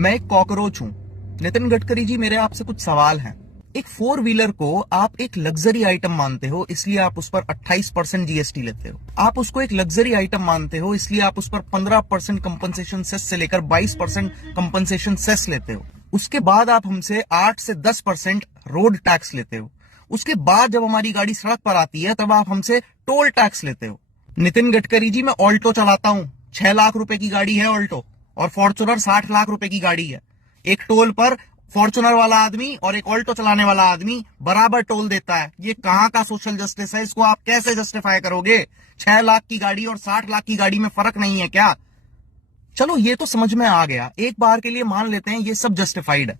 मैं एक कॉकरोच हूं। नितिन गडकरी जी, मेरे आपसे कुछ सवाल हैं। एक 4 व्हीलर को आप एक लग्जरी आइटम मानते हो, इसलिए आप उस पर 28% जीएसटी लेते हो। आप उसको एक लग्जरी आइटम मानते हो, इसलिए आप उस पर 15% कंपनसेशन सेस से लेकर 22% कंपनसेशन सेस लेते हो। उसके बाद आप हमसे 8 से 10% रोड टैक्स लेते हो। उसके बाद जब हमारी गाड़ी सड़क पर आती है तब आप हमसे टोल टैक्स लेते हो। नितिन गडकरी जी, मैं ऑल्टो चलाता हूं। 6 लाख रुपए की गाड़ी है ऑल्टो, और फॉर्च्यूनर 60 लाख रुपए की गाड़ी है। एक टोल पर फॉर्च्यूनर वाला आदमी और एक ऑल्टो चलाने वाला आदमी बराबर टोल देता है। ये कहां का सोशल जस्टिस है? इसको आप कैसे जस्टिफाई करोगे? 6 लाख की गाड़ी और 60 लाख की गाड़ी में फर्क नहीं है क्या? चलो, ये तो समझ में आ गया। एक बार के लिए मान लेते हैं ये सब जस्टिफाइड है।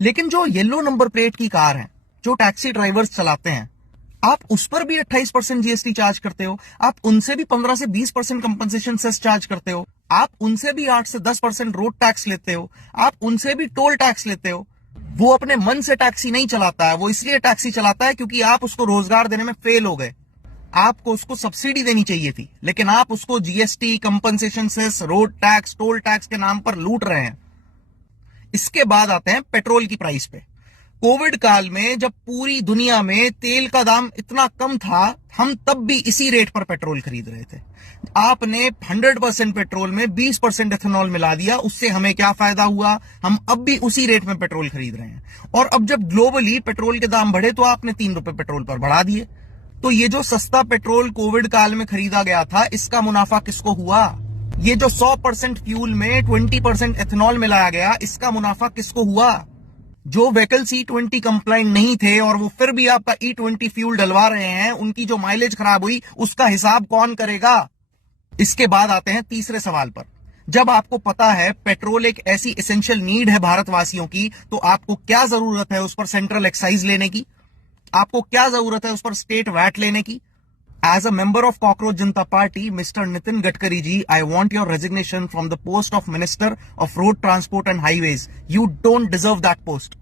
लेकिन जो येलो नंबर प्लेट की कार है, जो टैक्सी ड्राइवर्स चलाते हैं, आप उस पर भी 28% जीएसटी चार्ज करते हो। आप उनसे भी 15 से 20% कंपनसेशन सेस चार्ज करते हो। आप उनसे भी 8 से 10% रोड टैक्स लेते हो। आप उनसे भी टोल टैक्स लेते हो। वो अपने मन से टैक्सी नहीं चलाता है, वो इसलिए टैक्सी चलाता है क्योंकि आप उसको रोजगार देने में फेल हो गए। आपको उसको सब्सिडी देनी चाहिए थी, लेकिन आप उसको GST, compensation cess, road tax, toll tax के नाम पर लूट रहे हैं। इसके बाद आते हैं पेट्रोल की प्राइस पे। कोविड काल में जब पूरी दुनिया में तेल का दाम इतना कम था, हम तब भी इसी रेट पर पेट्रोल खरीद रहे थे। आपने 100% पेट्रोल में 20% एथेनॉल मिला दिया। उससे हमें क्या फायदा हुआ? हम अब भी उसी रेट में पेट्रोल खरीद रहे हैं। और अब जब ग्लोबली पेट्रोल के दाम बढ़े तो आपने 3 रुपए पेट्रोल पर बढ़ा दिए। तो ये जो सस्ता पेट्रोल कोविड काल में खरीदा गया था, इसका मुनाफा किसको हुआ? ये जो 100% फ्यूल में 20% एथेनॉल मिलाया गया, इसका मुनाफा किसको हुआ? जो व्हीकल्स E20 कंप्लाइंट नहीं थे और वो फिर भी आपका E20 फ्यूल डलवा रहे हैं, उनकी जो माइलेज खराब हुई, उसका हिसाब कौन करेगा? इसके बाद आते हैं तीसरे सवाल पर। जब आपको पता है पेट्रोल एक ऐसी एसेंशियल नीड है भारतवासियों की, तो आपको क्या जरूरत है उस पर सेंट्रल एक्साइज लेने की? आपको क्या जरूरत है उस पर स्टेट वैट लेने की? As a member of Cockroach Janata Party, Mr. Nitin Gadkari ji, I want your resignation from the post of Minister of Road Transport and Highways. You don't deserve that post.